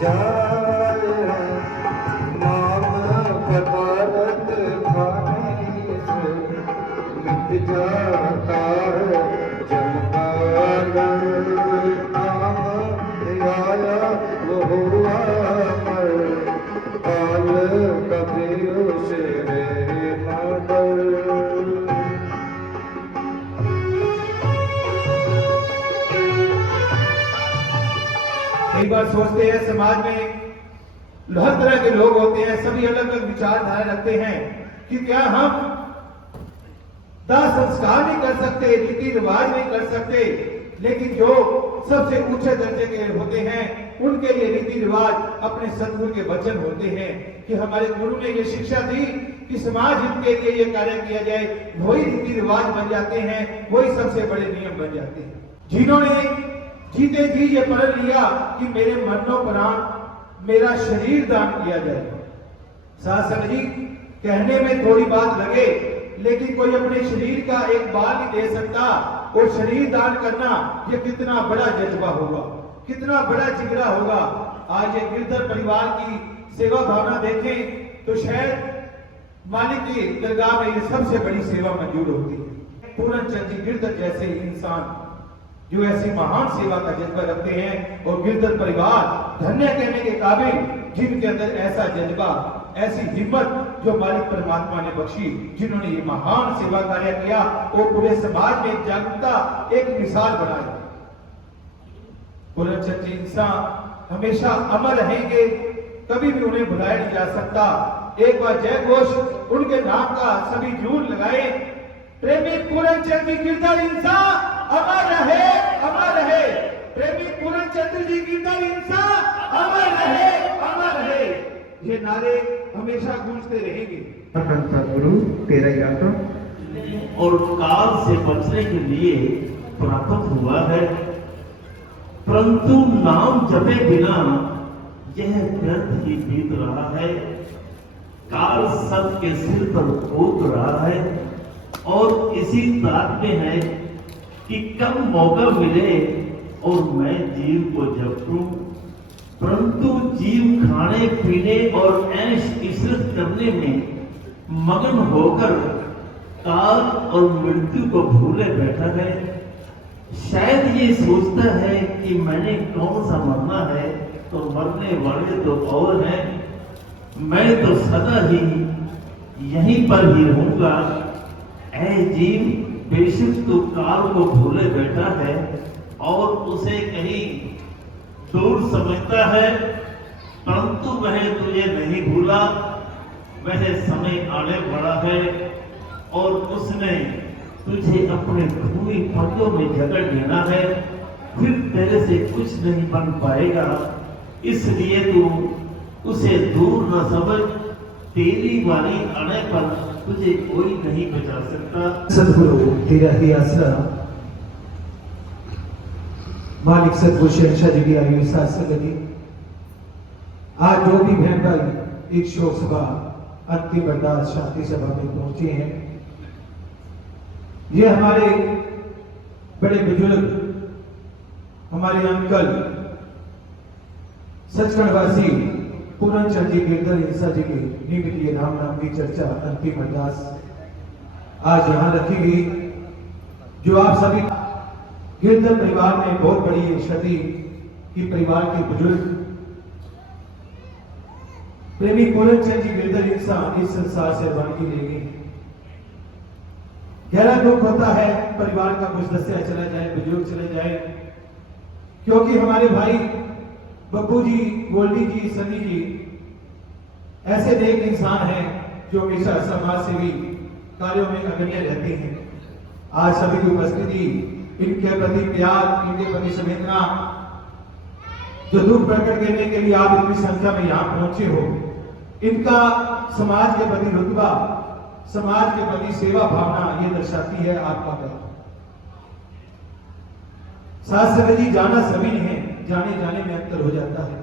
जाल नाम पदारत खाने से मिट जाता है जमकाल नाम आया वो हुआ मर काल कभी उसे न डर। कई बार सोचते हैं समाज में हर तरह के लोग होते हैं, सभी अलग अलग विचारधारा रखते हैं कि क्या हम दाह संस्कार नहीं कर सकते, रीति रिवाज नहीं कर सकते, लेकिन जो सबसे ऊंचे दर्जे के होते हैं उनके लिए रीति रिवाज अपने सतगुरु के वचन होते हैं कि हमारे गुरु ने ये शिक्षा दी कि समाज हित के लिए ये कार्य किया जाए, वही रीति रिवाज बन जाते हैं, वही सबसे बड़े नियम बन जाते हैं। जिन्होंने जीते जी ये पढ़ लिया कि मेरे मरणोपरांत मेरा शरीर दान किया जाए। शासन जी कहने में थोड़ी बात लगे, लेकिन कोई अपने शरीर का एक बाल नहीं दे सकता, और शरीर दान करना ये कितना बड़ा जज्बा होगा, कितना बड़ा जिगरा होगा। आज ये गिरधर परिवार की सेवा भावना देखें तो शायद मालिक की दरगाह में ये सबसे बड़ी सेवा मंजूर होती है। पूरन चंद जी गिरधर जैसे इंसान जो ऐसी महान सेवा का जज्बा रखते हैं, और गिरधर परिवार धन्य कहने के काबिल, जिनके अंदर ऐसा जज्बा, ऐसी हिम्मत जो मालिक परमात्मा ने बख्शी, जिन्होंने ये महान सेवा कार्य किया और पूरे समाज में जागरूकता एक मिसाल बनाई। पूरनचंद जी इंसान हमेशा अमर रहेंगे, कभी भी उन्हें भुलाया नहीं जा सकता। एक बार जय घोष उनके नाम का सभी जरूर लगाए। प्रेमी पूरनचंद जी गिरधर इंसान अमर रहे, अमर रहे। प्रेमी पूरनचंद जी गिरधर इंसान अमर रहे, अमर रहे। ये नारे हमेशा गूंजते रहेंगे। गुरु तेरा यात्रा और काल से बचने के लिए प्राप्त हुआ है, परंतु नाम जपे बिना यह व्यर्थ ही बीत रहा है। काल सबके सिर पर कूद रहा है और इसी ताक में है कि कब मौका मिले और मैं जीव को जपूं, परंतु जीव खाने पीने और ऐश इशरत करने में मगन होकर काल और मृत्यु को भूले बैठा है। शायद ये सोचता है कि मैंने कौन सा मरना है, तो मरने वाले तो और हैं, मैं तो सदा ही यहीं पर ही रहूंगा। ऐ जीव, बेशक तू काल को भूले बैठा है और उसे कहीं दूर समझता है, परंतु वह तुझे नहीं भूला। वह समय आने वाला है और उसने तुझे अपने भूमि पत्तों में जकड़ लेना है, फिर तेरे से कुछ नहीं बन पाएगा। इसलिए तू उसे दूर न समझ, तेरी बारी आने पर तुझे कोई नहीं बचा सकता। सदगुरु तेरा ही आसरा, मालिक सदगुरु शहंशाह जी की आयु शासन लगी। आज जो भी बहन भाई एक शोक सभा अंतिम अरदास शांति सभा में पहुंचे हैं, ये हमारे बड़े बुजुर्ग, हमारे अंकल सचखंडवासी पूरनचंद जी गिरधर इंसा जी के निमित्त राम नाम की चर्चा अंतिम अरदास आज यहां रखी गई। जो आप सभी गिरधर परिवार में बहुत बड़ी क्षति की परिवार के बुजुर्ग प्रेमी पूरनचंद जी गिरधर इंसान इस संसार से रवानगी ले गए। गहरा दुख होता है परिवार का कुछ सदस्य चला जाए, बुजुर्ग चले जाए, क्योंकि हमारे भाई बब्बू जी, गोल्डी जी, सनी जी ऐसे नेक इंसान हैं जो हमेशा समाज सेवी कार्यों में अग्रणी रहते हैं। आज सभी की उपस्थिति, इनके प्रति प्यार, इनके प्रति संवेदना, जो दुख प्रकट करने के लिए आप इतनी संख्या में यहाँ पहुंचे हो, इनका समाज के प्रति रुतबा, समाज के प्रति सेवा भावना ये दर्शाती है आपका कर्म। शास्त्र जी जाना सभी है, जाने जाने में अंतर हो जाता है।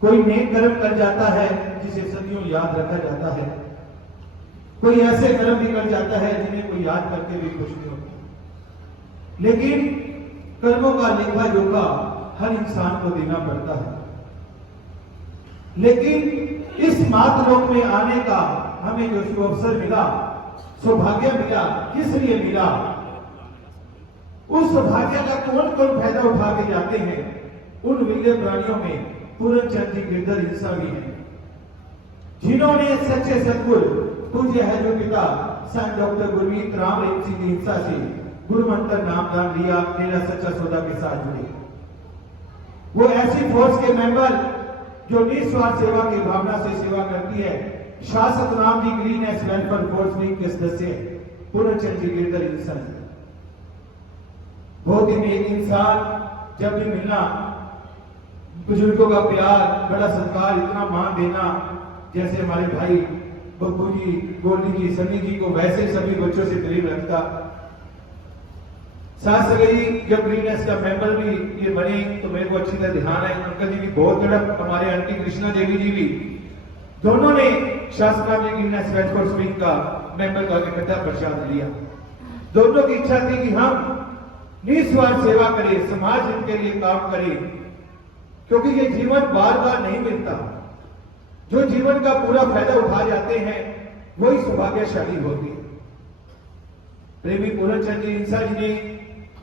कोई नेक कर्म कर जाता है जिसे सदियों याद रखा जाता है, कोई ऐसे कर्म भी कर जाता है जिन्हें कोई याद करके भी खुश नहीं होता। लेकिन कर्मों का लेखा जोखा हर इंसान को देना पड़ता है। लेकिन इस मातलोक में आने का हमें जो अवसर मिला, सौभाग्य मिला, किस लिए मिला? उस सौभाग्य का कौन कौन फायदा उठा के जाते हैं? उन विरले प्राणियों में पूरनचंद जी गिरधर हिंसा भी है, जिन्होंने सच्चे सतगुरु पूज्य है जो पिता संत डॉक्टर गुरमीत राम रेम सिंह हिंसा से गुरु मंत्र नामदान लिया, मेरा सच्चा सौदा के साथ जुड़े। वो ऐसी फोर्स के मेंबर जो निस्वार्थ सेवा की भावना से सेवा करती है, शासक नाम दी ग्रीननेस वेलफेयर फोर्स विंग के सदस्य पूरनचंद जी गिरधर हिंसा। बहुत ही नेक इंसान, जब भी मिलना बुजुर्गों का प्यार, बड़ा सत्कार, इतना मान देना, जैसे हमारे भाई बब्बू जी, गोल्डी जी, सनी जी को वैसे सभी बच्चों से प्रेम रखता। सास सगई जब ग्रीननेस का मेंबर भी ये बने तो मेरे को अच्छी तरह ध्यान है, अंकल जी भी बहुत तड़प, हमारे आंटी कृष्णा देवी जी भी, दोनों ने शासना में ग्रीननेस वेलफेयर विंग का मेंबर का इकट्ठा प्रसाद लिया। दोनों की इच्छा थी कि हम निस्वार्थ सेवा करें, समाज हित के लिए काम करें, क्योंकि ये जीवन बार बार नहीं मिलता। जो जीवन का पूरा फायदा उठा जाते हैं वही सौभाग्यशाली होती है। प्रेमी पूरनचंद जी हिंसा जी ने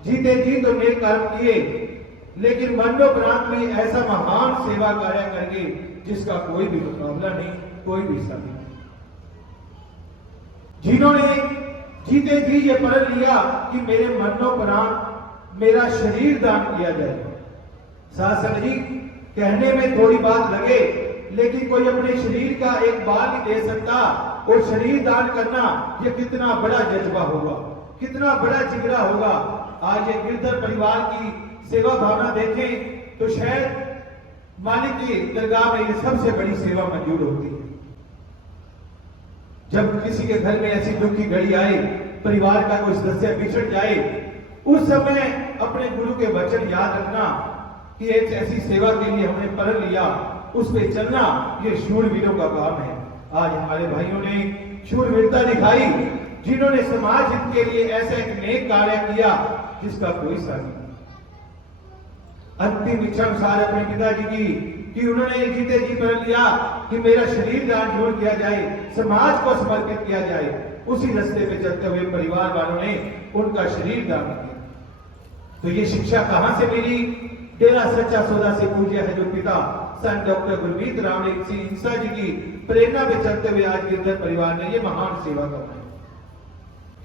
जीते जी तो नेक कर्म किए, लेकिन मरणोपरांत में ऐसा महान सेवा कार्य करके जिसका कोई भी मुकाबला नहीं, कोई भी साथी नहीं, जिन्होंने जीते जी ये प्रण लिया कि मेरे मरणोपरांत मेरा शरीर दान किया जाए। शासक जी, कहने में थोड़ी बात लगे, लेकिन कोई अपने शरीर का एक बाल नहीं दे सकता, और शरीर दान करना ये कितना बड़ा जज्बा होगा, कितना बड़ा जिगरा होगा। आज ये गिरधर परिवार की सेवा भावना देखें तो शायद मालिक की दरगाह में ये सबसे बड़ी सेवा मंजूर होती है। जब किसी के घर में ऐसी दुख की घड़ी आए, परिवार का कोई सदस्य बिछड़ जाए, उस समय अपने गुरु के वचन याद रखना कि एक ऐसी सेवा के लिए हमने प्रण लिया, उस पे चलना, ये शूरवीरों का काम है। आज हमारे भाइयों ने शूरवीरता दिखाई, जिन्होंने समाज हित के लिए ऐसा एक नेक कार्य किया जिसका कोई साथी नहीं। अंतिम इच्छा अनुसार अपने पिताजी की कि उन्होंने जीते जी प्रण लिया कि मेरा शरीर दान जोड़ किया जाए, समाज को समर्पित किया जाए। उसी रास्ते पे चलते हुए परिवार वालों ने उनका शरीर दान किया। तो ये शिक्षा कहां से मिली? डेरा सच्चा सौदा से पूज्य है जो पिता संत डॉक्टर गुरमीत राम रेम सिंह हिंसा जी की प्रेरणा में चलते हुए आज गिरधर परिवार ने ये महान सेवा करना है।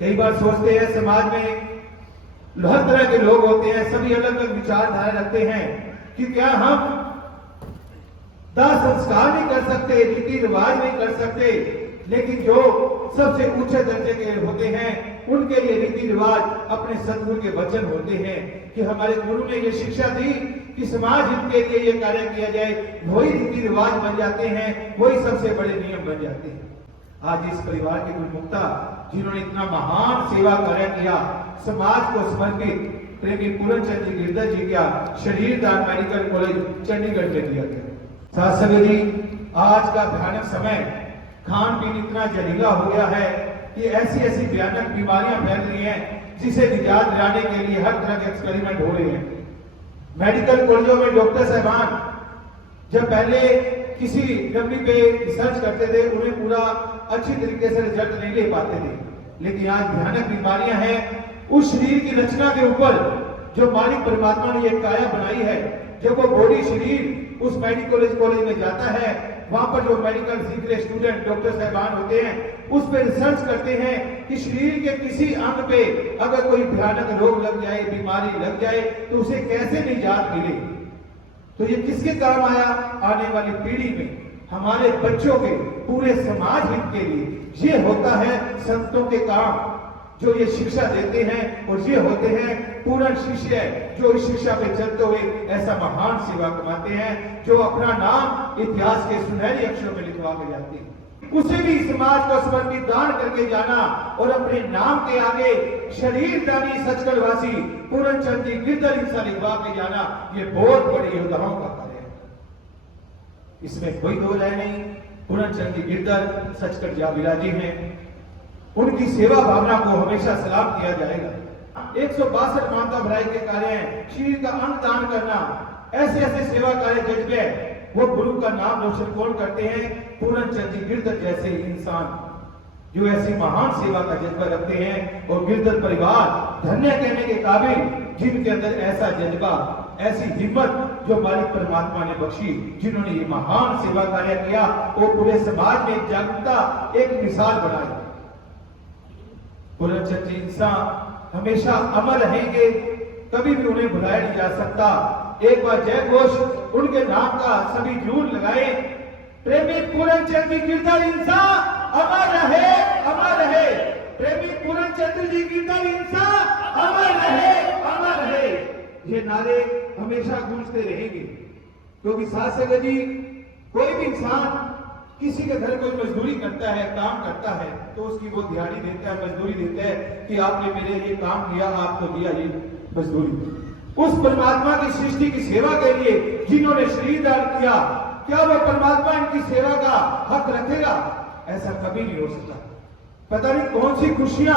कई बार सोचते हैं समाज में हर तरह के लोग होते हैं, सभी अलग अलग विचारधारा रखते हैं कि क्या हम दाह संस्कार नहीं कर सकते, रीति रिवाज नहीं कर सकते, लेकिन जो सबसे ऊंचे दर्जे के होते हैं उनके लिए रीति रिवाज अपने सतगुरु के वचन होते हैं कि हमारे गुरु ने ये शिक्षा दी कि समाज हित के लिए ये कार्य किया जाए, वही रीति रिवाज बन जाते हैं, वही सबसे बड़े नियम बन जाते हैं। आज इस परिवार के गुरुमुक्ता जिन्होंने इतना महान सेवा कार्य किया, समाज को समर्पित प्रेमी पूरनचंद जी गिरधर जी का शरीर दान मेडिकल कॉलेज चंडीगढ़ में दिया गया। शासक जी, आज का भयानक समय, खान पीन इतना जहरीला हो गया है कि ऐसी ऐसी भयानक बीमारियां फैल रही हैं जिसे निजात दिलाने के लिए हर तरह के एक्सपेरिमेंट हो रहे हैं। मेडिकल कॉलेजों में डॉक्टर साहबान जब पहले किसी डब्ल्यू पे रिसर्च करते थे, उन्हें पूरा अच्छी तरीके से रिजल्ट नहीं ले पाते थे, लेकिन आज भयानक बीमारियां हैं। उस शरीर की रचना के ऊपर जो मालिक परमात्मा ने एक काया बनाई है, जब वो बॉडी शरीर उस मेडिकल कॉलेज में जाता है, वहां पर जो मेडिकल सीख रहे स्टूडेंट डॉक्टर साहबान होते हैं उस पर रिसर्च करते हैं कि शरीर के किसी अंग पे अगर कोई भयानक रोग लग जाए, बीमारी लग जाए, तो उसे कैसे निजात मिले। तो ये किसके काम आया? आने वाली पीढ़ी में, हमारे बच्चों के, पूरे समाज हित के लिए। ये होता है संतों के काम जो ये शिक्षा देते हैं, और ये होते हैं पूर्ण शिष्य जो इस शिक्षा पे चलते हुए ऐसा महान सेवा कमाते हैं, जो अपना नाम इतिहास के सुनहरे अक्षरों में लिखवा के जाते हैं। उसे भी समाज को समर्पित दान करके जाना और अपने नाम के आगे शरीर दानी सचखंड वासी पूरनचंद जी गिरधर हिंसा लिखवा के जाना, ये बहुत बड़ी योद्धाओं का कार्य है, इसमें कोई दो राय नहीं। पूरनचंद जी गिरधर सचखंड जा विराजी हैं, उनकी सेवा भावना को हमेशा सलाम किया जाएगा। 162 मानता भलाई के कार्य हैं, शरीर का अंग दान करना, ऐसे ऐसे सेवा कार्य जज्बे वो गुरु का नाम रोशन कौन करते हैं? पूरन चंद जी गिरधर जैसे इंसान जो ऐसी महान सेवा का जज्बा रखते हैं। और गिरधर परिवार धन्य कहने के काबिल, जिनके अंदर ऐसा जज्बा, ऐसी हिम्मत जो मालिक परमात्मा ने बख्शी, जिन्होंने ये महान सेवा कार्य किया, वो पूरे समाज में एक जागरूकता, एक मिसाल बनाई। पूरन चंद जी इंसान हमेशा अमर रहेंगे, कभी भी उन्हें भुलाया नहीं जा सकता। एक बार जय घोष उनके नाम का सभी जरूर लगाए। प्रेमी पूरन चंद जी गिरधर इंसान अमर रहे, अमर रहे। प्रेमी पूरन चंद जी गिरधर इंसान अमर रहे, अमर रहे। ये नारे हमेशा गूंजते रहेंगे, क्योंकि साथ संगत जी, कोई भी इंसान किसी के घर कोई मजदूरी करता है, काम करता है, तो उसकी वो दिहाड़ी देता है, मजदूरी देता है कि आपने मेरे लिए काम किया, आपको दिया ये मजदूरी। उस परमात्मा की सृष्टि की सेवा के लिए जिन्होंने शरीर दान किया, क्या वो परमात्मा इनकी सेवा का हक रखेगा? ऐसा कभी नहीं हो सकता। पता नहीं कौन सी खुशियां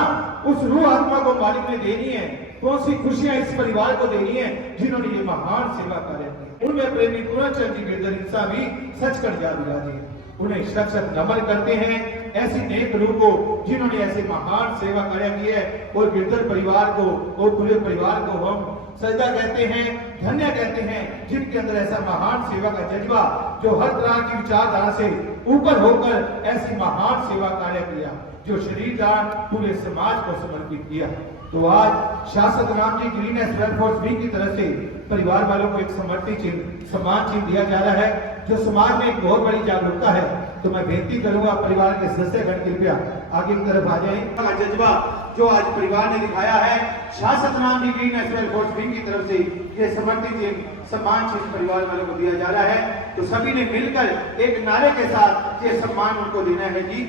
उस रूह आत्मा को मालिक ने देनी है, कौन सी खुशियां इस परिवार को देनी है जिन्होंने ये महान सेवा कार्य किया। उनमें प्रेमी पूरन चंद जी गिरधर इंसान भी सच कर जा विराजे हैं। उन्हें शत शत नमन करते हैं ऐसी नेक रूह को जिन्होंने ऐसे महान सेवा कार्य की है। और गिरधर परिवार को और पूरे परिवार को हम सजदा कहते हैं, धन्य कहते हैं, जिनके अंदर ऐसा महान सेवा का जज्बा, जो हर तरह की विचारधारा से ऊपर होकर ऐसी महान सेवा कार्य किया, जो शरीर दान पूरे समाज को समर्पित किया। तो आज शासक Ram ji greenish welfare wing की तरफ से परिवार वालों को एक समर्पित चिन्ह, सम्मान चिन्ह दिया जा रहा है, जो समाज में एक बहुत बड़ी जागरूकता है। तो मैं बेनती करूंगा परिवार के सदस्यगण कृपया आगे की तरफ आ जाएं। जज्बा जो आज परिवार ने दिखाया है, शासक Ram ji greenish welfare wing की तरफ से ये समर्पित चिन्ह, सम्मान चिन्ह परिवार वालों को दिया जा रहा है। तो सभी ने मिलकर एक नारे के साथ ये सम्मान उनको देना है जी।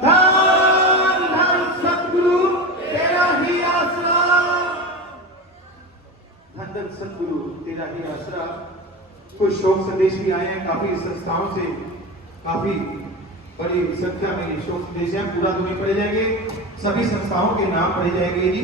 धन धन सतगुरु तेरा ही आसरा, धन धन सतगुरु तेरा ही आसरा। कुछ शोक संदेश भी आए हैं काफी संस्थाओं से, काफी बड़ी संख्या में ये शोक संदेश हैं। पूरा तो नहीं पढ़े जाएंगे, सभी संस्थाओं के नाम पढ़े जाएंगे जी।